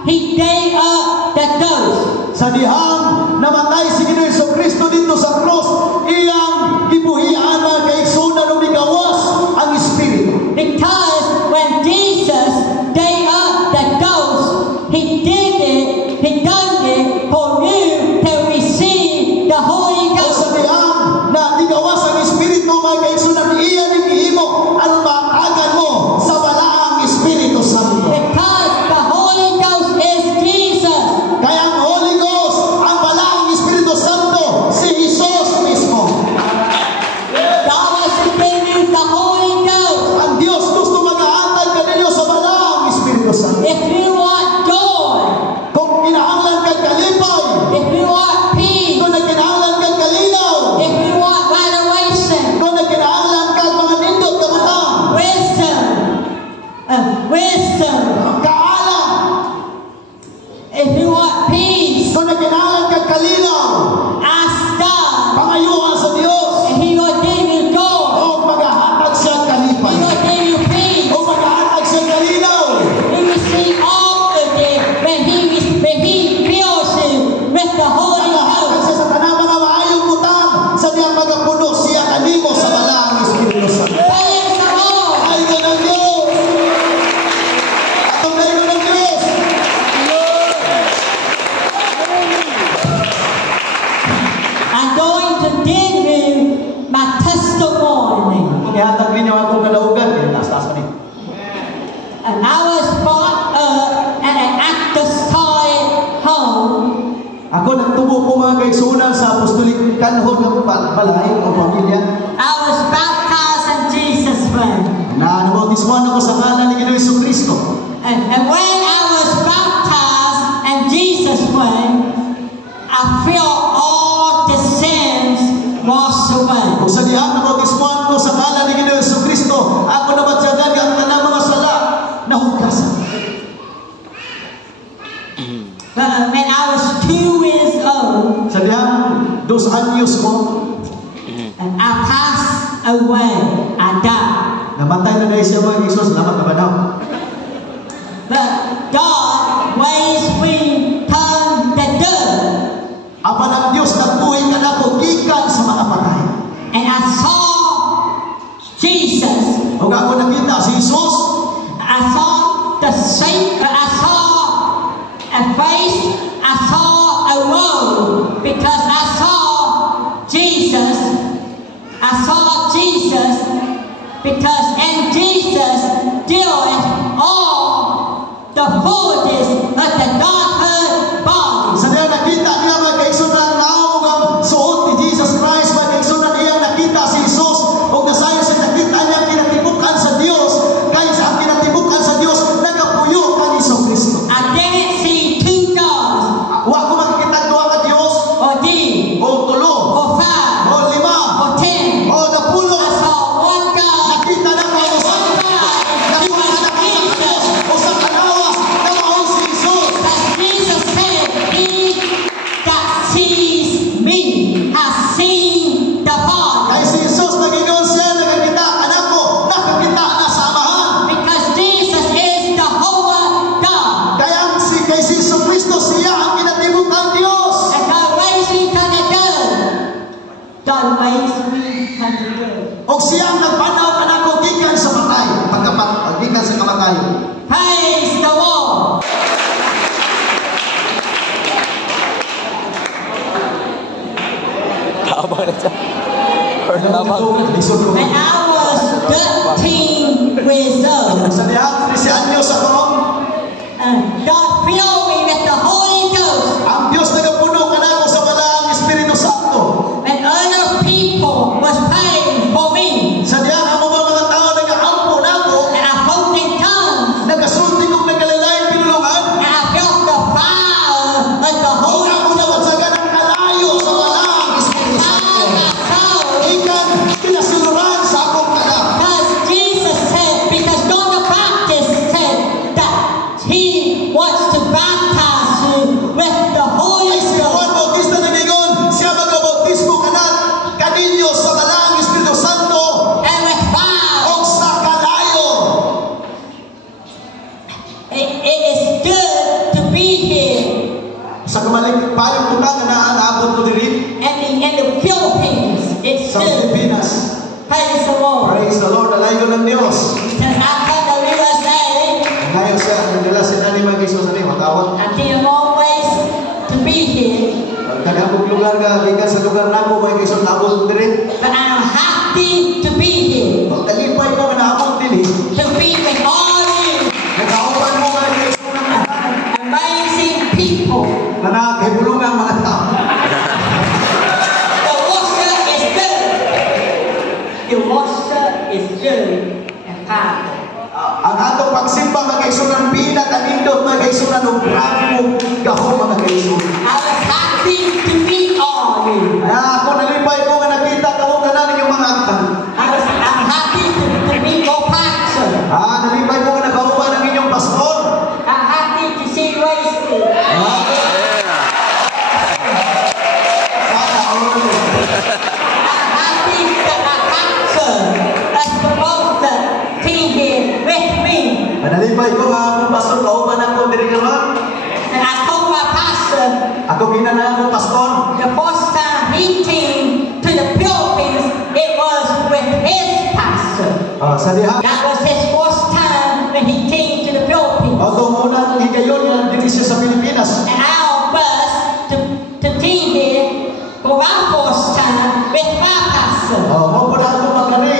He gave up the ghost. Sa dihang namatay si Ginoong Jesucristo dito sa cross, iyang gibuhian mga kaigsunan o migawas ang Espiritu. Because when Jesus gave up the ghost, He did it, He done it for you to receive the Holy O Ghost. sa dihang na migawas ang Espiritu mga kaigsunan, iyan ang gihimo ang matagan mo sa balaang Espiritu Santo. Because the Holy Ghost is Jesus. Kaya ang Holy Ghost, ang ko mga kaigsunan sa apostolic kanhon ng balay o pamilya. I was baptized in Jesus' name. Na nabautismoan ako sa ngalan ni Ginoong Jesucristo. And when I was baptized in Jesus' name, I felt all the sins washed away. Kung sa diha nabautismoan ko sa ngalan ni Ginoong Jesucristo, ako nabatyagan ang tanang mga sala na hugasan. When I was 2 years old, Sa diha 2 anyos ko, and I passed away. I died. namatay na dahil siya mga kaigsunan. Salamat na ba daw? But God raised me from the dead. Apan ang Diyos nagbuhay ka na ko gikan sa mga patay. And I saw Jesus. O ako nakita si Jesus, I saw the shape. I saw a face. I saw a road. Because I saw Jesus. I saw Jesus. Because in Jesus there is all the fullness of the Godhead body. sa diha nakita niya mga kaigsunan naog ang suot ni Jesus Christ. Mga kaigsunan iyang nakita si Jesus o nasayo sa nakita niya ang kinatibukan sa Diyos. Kaya sa kinatibukan sa Diyos nagapuyo ka ni Jesucristo. I didn't see 2 gods, Wa ko makikita duha ka Diyos or D, o tulo or 5, o 5 or 10. o 10. I saw one God. Nakita na ko usa nakita na ko sa Diyos usa ka lawas na mao si Jesus. As Jesus said, he that sees me has seen the Father. Kay si Jesus nagingon siya nakakita anako nakakita na sa Amahan. Because Jesus is the Holy God. Kaya kay si Jesucristo siya ang kinatibukang Diyos. And God raised me from the dead. God raised me from the dead. O siya ang nagpanaw kanako gikan sa patay, gikan sa kamatay. Praise the Lord. Tama na siya. Or lamang. Lisod ko. When I was 13 years old, Sa diha 13 anyos ako, God filled me with the Holy Ghost. ang Dios nagapuno kanako sa balaang Espiritu Santo. When other people was praying for me, Sa diha ang mga tao nagaampo nako, and I spoke in tongues, nagasulti kong nagkalalayang pinulungan. and I felt the fire of the O Holy ako nabatsagan ang kalayo sa balaang Espiritu Santo. Ghost. Ikan pinasuluran sa akong kala. Because Jesus said, because John the Baptist said that he wants to baptize you with the Holy Ay si Ghost. Juan Bautista nagingon, siya magabautismo kaninyo sa balaang Espiritu Santo And with fire. o sa kalayo. It is good to be here Sa kamalik payong tutang na naabot ko diri in the Philippines. It's sa good. Pilipinas. Praise the Lord. Praise the Lord, alayo ng Diyos. Since I come to USA, Ngayon siya, nagdala si Nani Mag-Isos na matawag. I didn't always to be here, Naghabog lugar ka, likas sa lugar na mo, Mag-Isos naabot diri. but I'm happy to be here, Pagtalipay mo na naabot diri. to be with all you Nagkaupan mo Mag-Isos na amazing people. nakahibulungan mga tao. The water is good. The water is good and powerful. Ang atong pagsimba Mag-Isos ng pinat, ang indot Mag-Isos ng bravo, gahong Mag-Isos. I was happy to meet all you. Ako nalipay ko nga nakita ka na ninyong mga aktan. I'm happy to meet your pastor. Nalipay ko nga nakaupan ang inyong pastor. I'm happy to see Wesley. Sana all. I'm happy that my pastor is supposed to be here with me. Nalipay ko nga akong pastor kaupan ako diri karon. And I told my pastor Ako ginana akong pastor. the first time he came to the Philippines, it was with his pastor. Sa diha. That was his first time when he came to the Philippines. Atong unang higayon nga diri siya sa Pilipinas. And our bus to be here for our first time with my pastor. Mo po na ako magkari.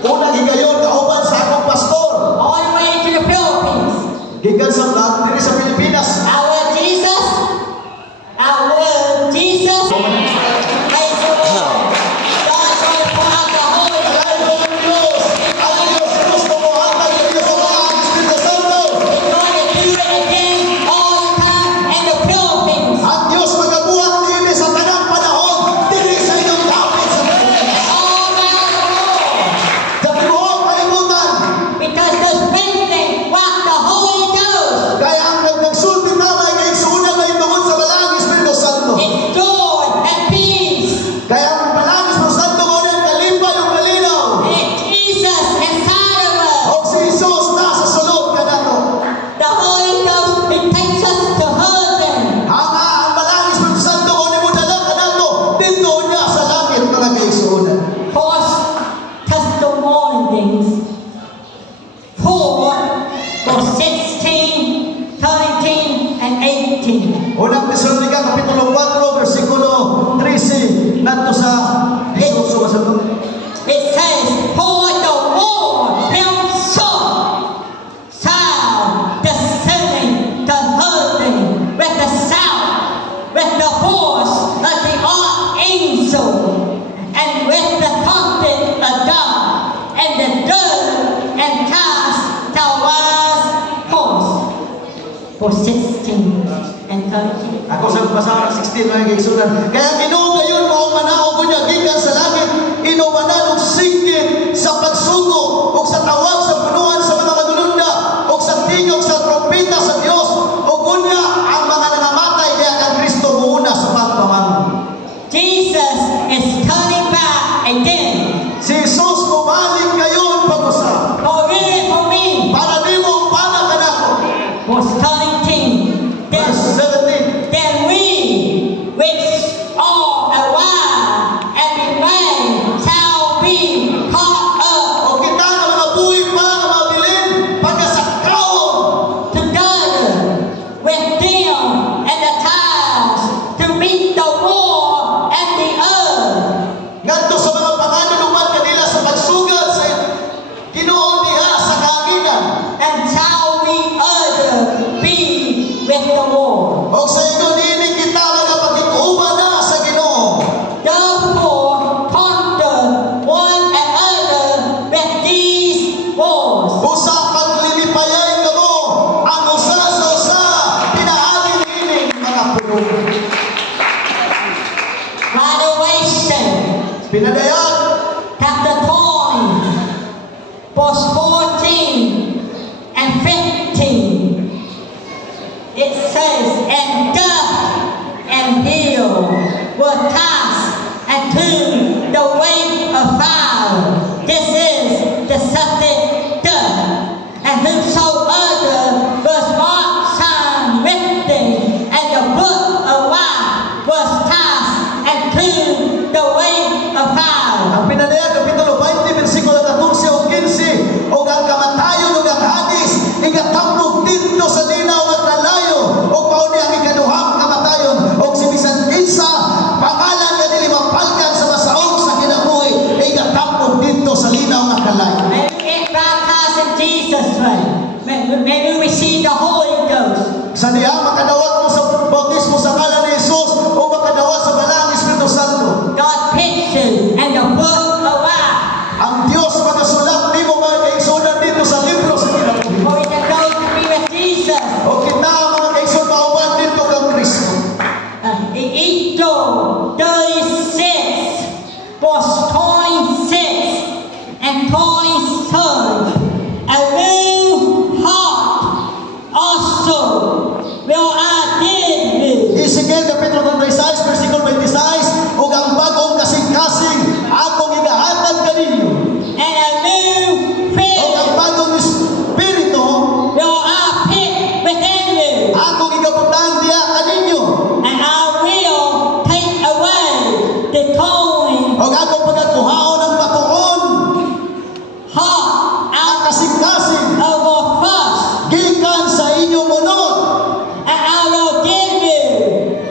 Unang higayon kauban sa akong pastor. All the way to the Philippines. Gikan sa diri sa Pilipinas. Our Lord Jesus for 16 and 13. Ako sa basa 16 mga kaigsunan. Kaya Ginoo gayon mao manaog niya gikan sa langit, inumanan og singgit sa pagsugo ug sa tawag sa punuan sa mga madulunda ug sa tingog sa trompeta sa Dios ug unya ang mga nangamatay diha kang Kristo muuna sa pagpamangol. Jesus is coming back again. Si Jesus bumalik gayon pag-usa. For you and for me. Para nimo para kanako. Was coming king. Verse 17. Then we, which are alive and remain, shall be caught up O kita nga mga buhi pa nga mga bilin pagkasakaon together with them and the times to meet the war and the earth. ngadto sa mga panganunuman kanila sa pagsugod sa Ginoo diha sa kaginan. And shall we other be with the war. O sa ingon ini kita mga pagkikuha na sa Ginoo. Therefore, conquer one another with these wars. Usa paglilipayay kamo ang usa sa usa pinaagin ining mga puno. Revelation Pinadayan chapter 20, verse 14 and 15. It says, and death and hell were cast into the lake of fire. This is the second death. And whosoever was not found written in the book of life was cast into the lake of fire. ang pinadayan kapitulo 20 bersikulo 14 o 15 o ang kamatayon o ang hadis igatambog dito sa linaw at lalayo o pauni ang ikaduhang kamatayon o si bisan kinsa pangalan nga dili mapalkan sa masaog sa kinabuhi igatambog dito sa linaw at lalayo. May we get baptized in Jesus' name. May we receive the Holy Ghost. Sa diha makadawat mo sa bautismo sa ngalan ni Jesus o makadawat sa balang Espiritu Santo. God pictures and the book of life. Ang Dios magasulat nimo mga kaigsunan dito sa libro sa kinabuhi. For we can go to be with Jesus. O kita mga kaigsunan mauban dito kang Kristo. Ezekiel 36, verse 26 and 27. A new heart also will I give you. Ezekiel kapitulo 36 bersikulo 26 ug ang bagong kasing-kasing akong igahatag kaninyo. And a new O spirit ang bagong espiritu will I put within you. akong igabutang diha kaninyo. And I will take away the coin O akong pagkuhaon ng batuon heart ang out kasing-kasing of your flesh. gikan sa inyong unod. And I will give you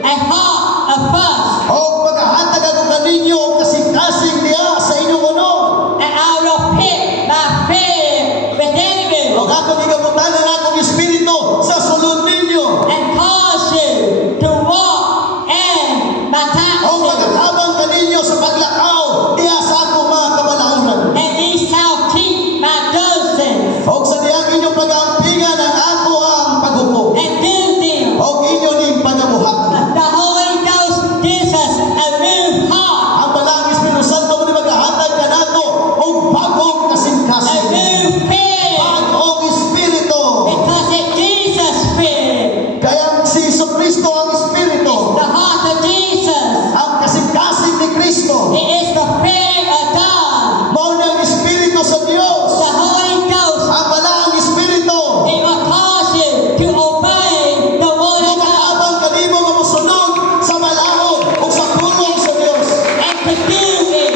a heart of flesh. O paghahatag ako kaninyo ang kasing-kasing diha sa inyong unod. And I will put my fear within you. O akong igabutan ang akong espiritu sa sulod ninyo. And cause you to walk in my O taxes. pagkakabang kaninyo sa paglakaw diha sa akong mga kabalaunan. And ye shall keep my judgments. O sa diyang inyong pag-aampigan ang ako ang paghupo. And do them. O inyo ning panabuhat. The Holy Ghost gives us a new heart. Ang balang Espiritu Santo mo ni maghahatag ka nato o bagong A kasing-kasing. new spirit. Bagong espiritu. Because it's Jesus' spirit. Kaya si Jesucristo ang espiritu. The heart of Jesus. Ang kasing-kasing ni Kristo. It is the fear of God. Mao na ang espiritu sa Dios. The Holy Ghost. Ang balang espiritu. It will cause you to obey the word of God. Magkaabang kanimo nga mosunod sa balaod o sa tulong sa Dios. And to do it.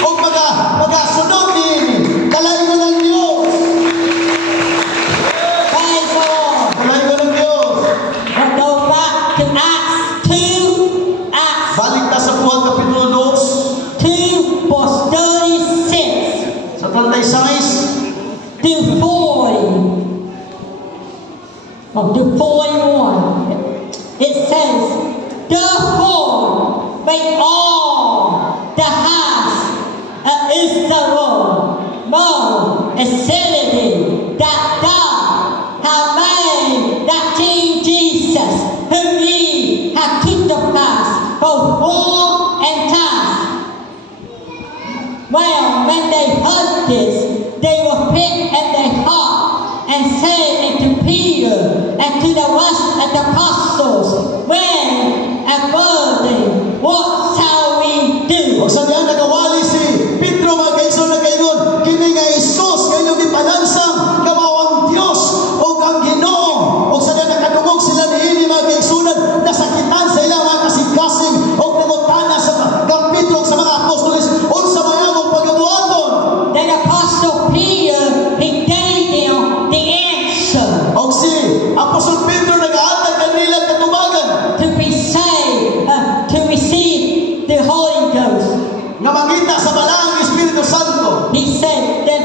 O magasunod din kalayuan ng Dios. Praise the Lord. Kalayuan ng Dios. Let's go back to Acts 2. Acts Balik ta sa buwan kapitulo 2, verse 36 2 sa 36 to 40. To 41. It says, therefore, make all the house of Israel know exceedingly that God hath made that King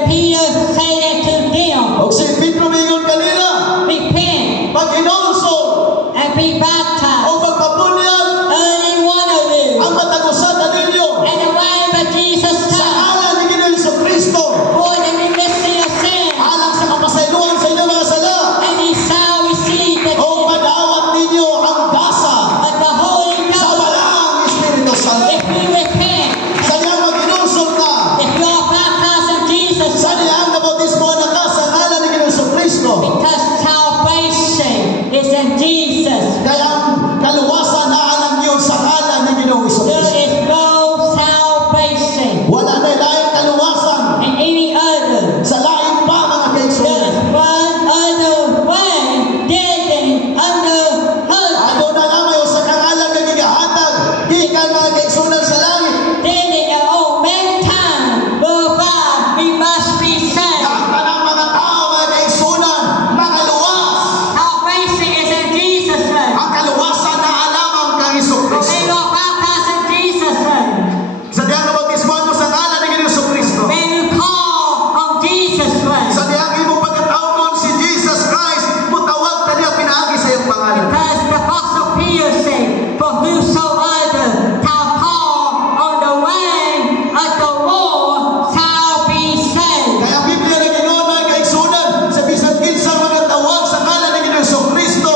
Then Peter said to them, Og si Pedro mingon kanila, repent pag-inulsol and be baptized, o magpabunyag every one of you, ang matagusan na ninyo in the name of Jesus sa Christ, ngalan ni Ginoong Jesucristo, for the remission of sin, alang sa kapasayloan sa inyong mga sala, and ye shall receive the o gift madawat ninyo ang dasa of the Holy sa Ghost. Balang Espiritu Santo. If you repent, Sa niyang mag-inulsol ka, if you are baptized in Jesus, sa niyang nabautismo na ka sa ngalan ni Ginoong Jesucristo, because salvation is in Jesus. kaya ang kaluwasan na alam niyo sa ngalan ni Ginoong There Jesucristo. is no salvation Wala na laing kaluwasan in any other. sa laing pa mga There kaigsunan. is one other way, dead under heaven. Ano na lamay sa kangalan nga gigahatag, gikan mga kaigsunan sa langit. Dead at all mankind worldwide, we must be saved. Ang tanang mga tao mga kaigsunan, makaluwas. Salvation is in Jesus' name. Ang kaluwasan na alamang kang Jesucristo. May you are baptized in Jesus' name. Sa diyang nabautismo mo sa ngalan ni Ginoong Jesucristo. May you call on Jesus' name. Sa diyang imong pagkatawgon si Jesus Christ, mutawag ka niya pinaagi sa iyong pangalan. Because the Apostle Peter said, for whosoever shall call on the name of the Lord shall be saved. Kaya ang Biblia na ginoon mga kaigsunan, sa bisan kinsa mga tawag sa ngalan ni Ginoong Jesucristo,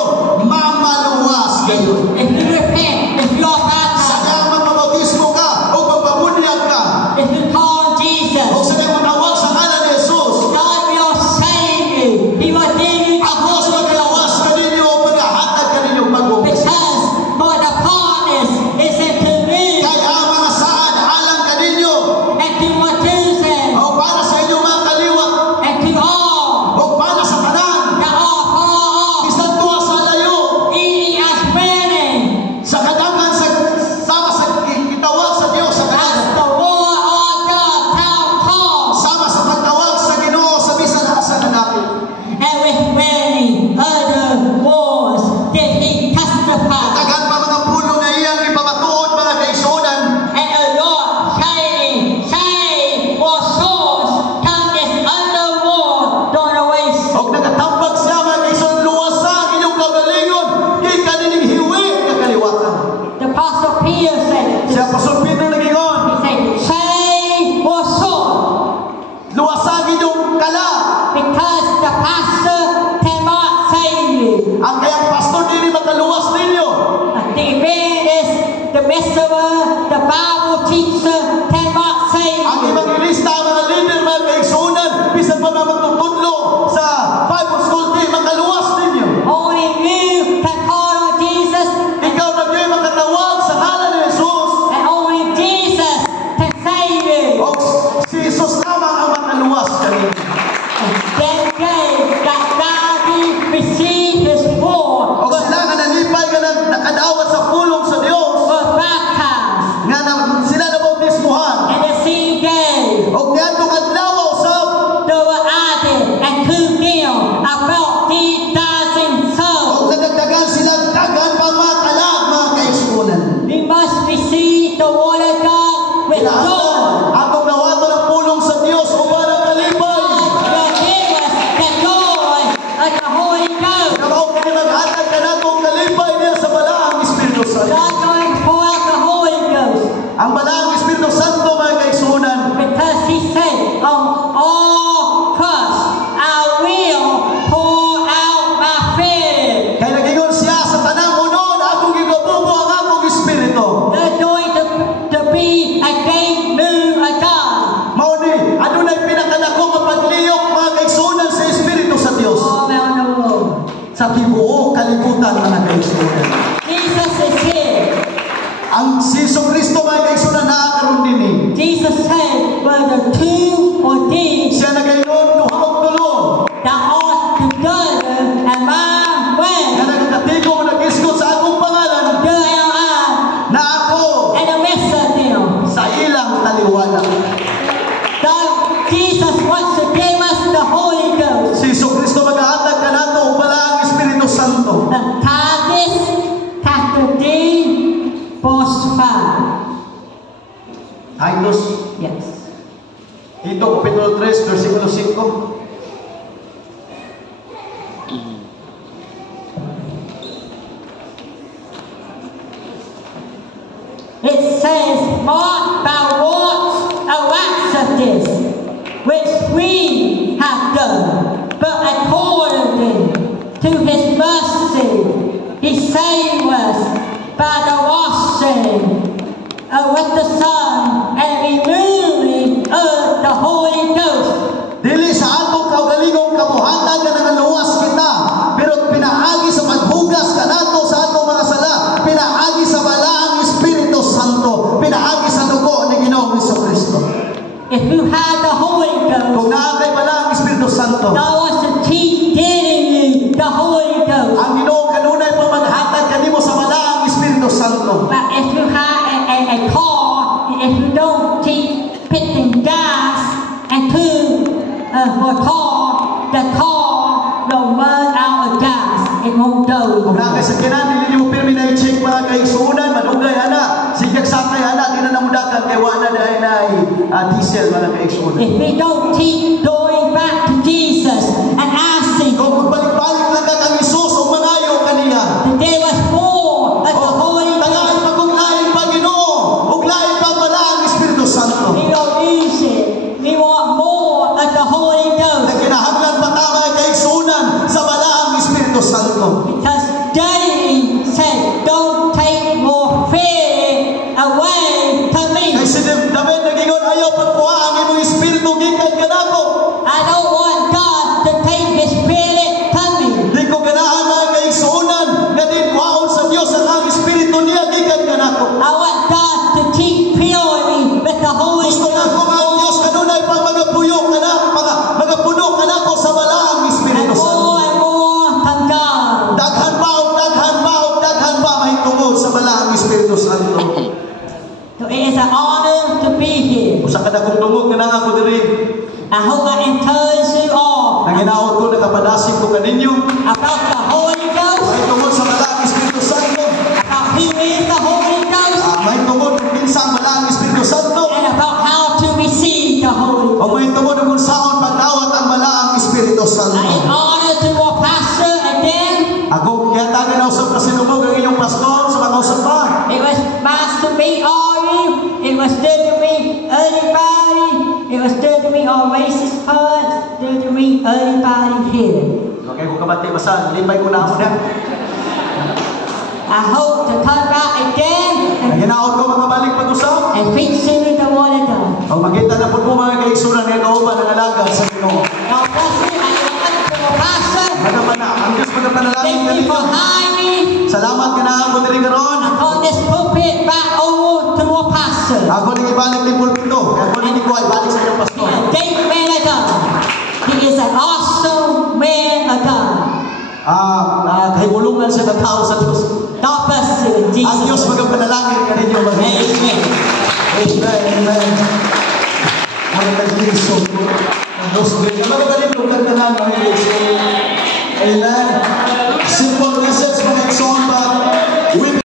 mamaluwas kayo. If you repent, if you are Sa baptized, diyang magpabautismo ka o magpabunyag ka, if you call on o Jesus, sa diyang matawag sa ngalan ni Jesus, God will save you. He will give you the ako sa Holy Ghost. maglawas ka ninyo o paghahatag ka ninyo pag-ugas. Because for the promise is into you Kaya mga saan, alam ka ninyo, and to what chosen o para sa inyong mga kaliwat, and to all o para sa tanan, that are far off, isang tuwa sa layo, even as many sa kadagan, sama sa itawag sa Diyos, sa as kadagan, the Lord our God shall call, sama sa pagtawag sa Ginoo sa bisan asa na natin. and with many other words did he testify. Tagan pa mga puno nga iyang ipamatuod mga kaigsunan, And the Lord saying, say, or source, come is under war, don't always. o nagatambag siya mga kaigsunan, luwasang inyong kagalingon, gikan nining hiwi nga kaliwatan. The Apostle Peter said, Si Apostol Pedro nagingon, he said, say, or source, luwasang inyong kala, because the pastor cannot save you. ang kayang pastor dili makaluwas ninyo. The evangelist, the messenger, the Bible teacher cannot save Ang you. evangelista, mga leader, mga kaigsunan, bisan pa mga magtutudlo sa Bible school, di makaluwas ninyo. Only you can call on Jesus, Ikaw na diyo'y makatawag sa ngalan ni Jesus. and only Jesus can save you. O si Jesus lamang ang makaluwas kanina. That day that David received his word O sila nga nalipay ka nakadawat sa pulong sa Diyos, was baptized. nga sila na bautismuhan. And the same day, O niadtong adlaw usab, there were added and to them about 3,000 souls. o nadagdagan silang dagan pa mga kalag, mga kaigsunan. We must receive the word of God with joy. Atong nawato ng pulong sa Diyos upang ang kalipay. God will give us the joy of the Holy Ghost. Kamaw kini maghatag ka natong kalipay niya sa Balaang Espiritu Santo. God going to pour out the Holy Ghost. Ang Balaang Espiritu Santo mga kaigsunan, Because he said, on all trust, I will pour out my faith. kay nagingon siya sa tanang unod, akong gigabubo ang akong Espiritu. There's going to be a great move of God. Mao ni, adunay pinakadako nga pagliyok mga kaigsunan sa Espiritu sa Dios. All around the world. Sa tibuok kalibutan mga kaigsunan. Jesus is here. Ang si Jesucristo mga kaigsunan naakaroon din eh. Jesus said, whether two or three Siya nagayon duha og tulo. that are together and my way, Nga nagkatigo mo nag-isgot sa akong pangalan there am I na ako in the midst of them. sa ilang taliwanan. God, Jesus wants to give us the Holy Ghost. Si Jesucristo maghahatag ka nato og Balaang Espiritu Santo. Titus chapter 3 verse 5. Titus, Yes. Tito, Kapitulo 3, versikulo 5. It says, "Mark thou what a wax of this, which we have done, but according to his mercy, he saved us by the washing with the Son and renewing of the Holy Ghost." Dili sa atong kaugalingong kabuhatan nga nangaluwas kita, pero pinaagi sa paghugas kanato sa atong mga sala, pinaagi sa balaang Espiritu Santo, pinaagi sa dugo ni Ginoong Jesucristo. If you had the Holy Ghost, Kung naagay balaang Espiritu Santo, God wants to keep giving you the Holy Ghost. ang Ginoo kanunay pa maghatag kanimo sa balaang Espiritu Santo. But if you have a car, if you don't keep putting gas into motor, the car will run out of gas. It won't go. Kung naagay sa kinan, dili mo pirmi na i-check mga kaigsuunan, manugay ana, sigyag sakay ana, di na namudakan kay wala dahil na diesel mga kaigsuunan. If we don't keep going back to Jesus and asking, Kung magbalik-balik lang ka kang Isus o manayo kaniya, that there was more of the Holy Ghost, tangaan paguglain pa Ginoo, uglain pa balaang Espiritu Santo. we don't use it. We want more of the Holy Ghost. Na kinahanglan pa ta mga kaigsuunan sa balaang Espiritu Santo. Because David said, "Don't take more fear away from me." Kay si David nagingon, ayaw pagkuha ang imong Espiritu gikan kanako. I don't want God to take His Spirit from me. Di ko ganahan mga kaigsuunan nga din kuhaon sa Dios ang Espiritu niya gikan kanako. I want God to keep filling me with the Holy Gusto na ko Ghost. nga ang Dios kanunay pa magapuyo kana, magapuno kanako sa balaang And Espiritu Santo. more from God. Daghan pa o daghan pa o daghan pa mahitungod sa balaang Espiritu Santo. So it is an honor to be here. Usa ka dakong tungod nga naa ko diri. I hope I encourage you all Nanginaot ko nakapadasig ko kaninyo. about the Holy Ghost, Mahitungod sa balaang Espiritu Santo. about who is the Holy Ghost, Mahitungod kung kinsa ang balaang Espiritu Santo. and about how to receive the Holy O Ghost. mahitungod kung saon pagdawat ang balaang Espiritu Santo. I am honored to our pastor again. Ako kaya tagan na usap na sinubog ang inyong pastor sa mga usap pa. It was nice to meet all of you. It was good to meet everybody. It was good to meet all racist parts. Good to meet everybody here. Okay, kung kabati basa, limbay ko na ako na. I hope to come back again Nanginaot ko mga balik pag-usap. and preach to the Word of God. O magkita na po mga kaigsunan nga kauban ng alaga sa Ginoo. God bless you. I am to our pastor. Manaman na, ang Diyos magapanalangin Thank you kanino. for hiring me. Salamat ka na ako diri karon. I call this pulpit back over to our pastor. Ako nang ibalik ni pulpito. Ako nang ko ay balik sa inyong pastor. A great man of God. He is an awesome man of God. Kahimulungan sa tao sa Diyos. God bless you in Ang Diyos Jesus' name. magapanalangin kaninyo. Amen. Amen. Amen. Ang nag-iisog. Ang Diyos. Ang mga ganito kang tanan, mga Diyos. Amen.